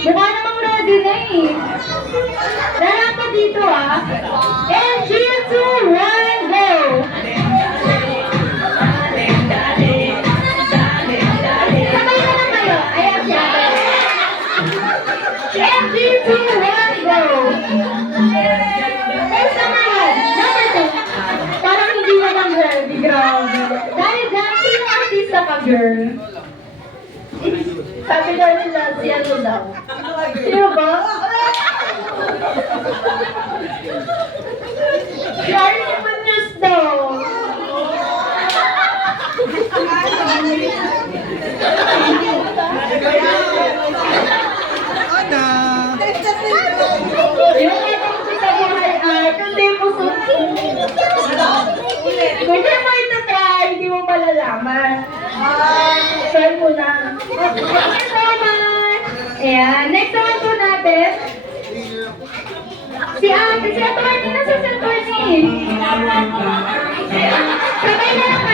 Mukha namang ready na eh. Lahat pa dito ah. And 3, 2, 1, go! Sabay na lang kayo. Ayan siya. And 3, 2, 1, go! Next naman. Number 2. Parang hindi naman ready. Grabe. Dahil dyan, sino artista ka, girl? Sabi daw nila, si ano daw? Sino ba? Si Arnie Munoz daw. Ana! Yung itong ko sa buhay ay, kundi mo suki. Kung di mo ito try, hindi mo malalaman. Try mo na. Thank you so much. Ayan, next naman po natin. Si Attorney, nasa si Attorney. Sabay na lang